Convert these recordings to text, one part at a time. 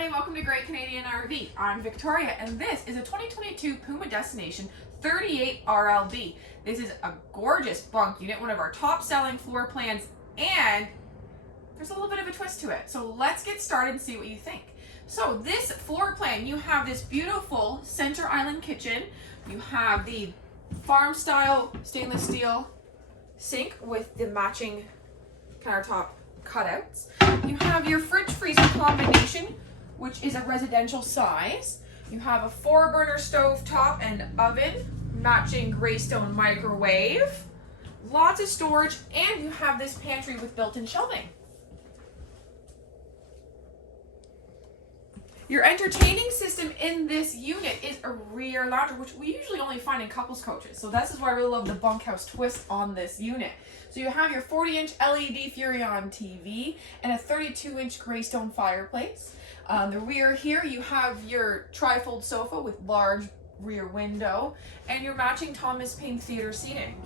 everybody, welcome to Great Canadian RV. I'm Victoria and this is a 2022 Puma Destination 38 RLB. This is a gorgeous bunk unit, one of our top selling floor plans, and there's a little bit of a twist to it. So let's get started and see what you think. So this floor plan, you have this beautiful center island kitchen. You have the farm style stainless steel sink with the matching countertop cutouts. You have your fridge freezer combination, which is a residential size. You have a 4-burner stove top and oven, matching Greystone microwave, lots of storage, and you have this pantry with built-in shelving. Your entertaining system in this unit is a rear lounger, which we usually only find in couples coaches. So this is why I really love the bunkhouse twist on this unit. So you have your 40-inch LED Furrion TV and a 32-inch Greystone fireplace. The rear here, you have your trifold sofa with large rear window and your matching Thomas Paine theater seating.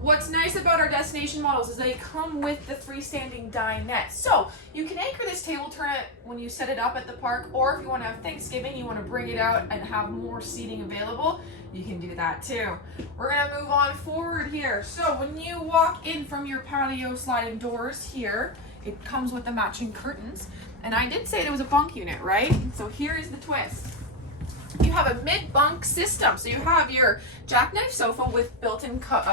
What's nice about our destination models is they come with the freestanding dinette. So you can anchor this table turret when you set it up at the park, or if you want to have Thanksgiving, you want to bring it out and have more seating available, you can do that too. We're going to move on forward here. So when you walk in from your patio sliding doors here, it comes with the matching curtains. And I did say it was a bunk unit, right? So here is the twist. You have a mid-bunk system. So you have your jackknife sofa with built-in cup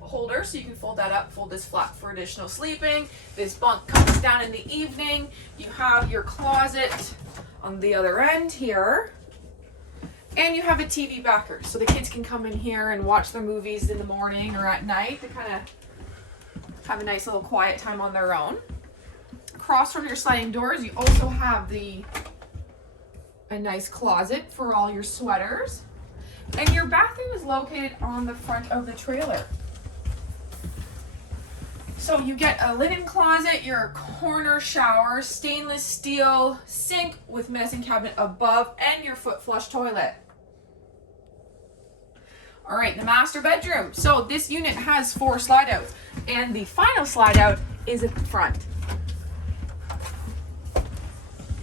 holder, so you can fold that up, fold this flat for additional sleeping. This bunk comes down in the evening. You have your closet on the other end here. And you have a TV backer, so the kids can come in here and watch their movies in the morning or at night to kind of have a nice little quiet time on their own. Across from your sliding doors, you also have a nice closet for all your sweaters. And your bathroom is located on the front of the trailer. So you get a linen closet, your corner shower, stainless steel sink with medicine cabinet above, and your foot flush toilet. All right, the master bedroom. So this unit has 4 slide outs, and the final slide out is at the front.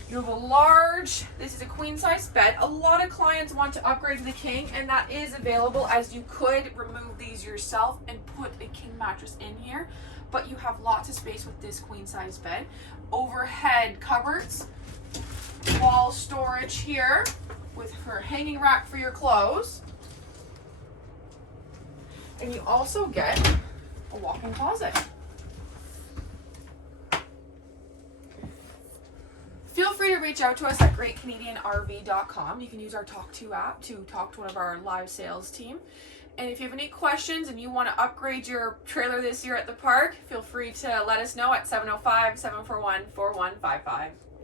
You have a large, this is a queen size bed. A lot of clients want to upgrade to the king, and that is available, as you could remove these yourself and put a king mattress in here, but you have lots of space with this queen size bed. Overhead cupboards, wall storage here with her hanging rack for your clothes. And you also get a walk-in closet. Feel free to reach out to us at greatcanadianrv.com. You can use our Talk To app to talk to one of our live sales team. And if you have any questions and you want to upgrade your trailer this year at the park, feel free to let us know at 705-741-4155.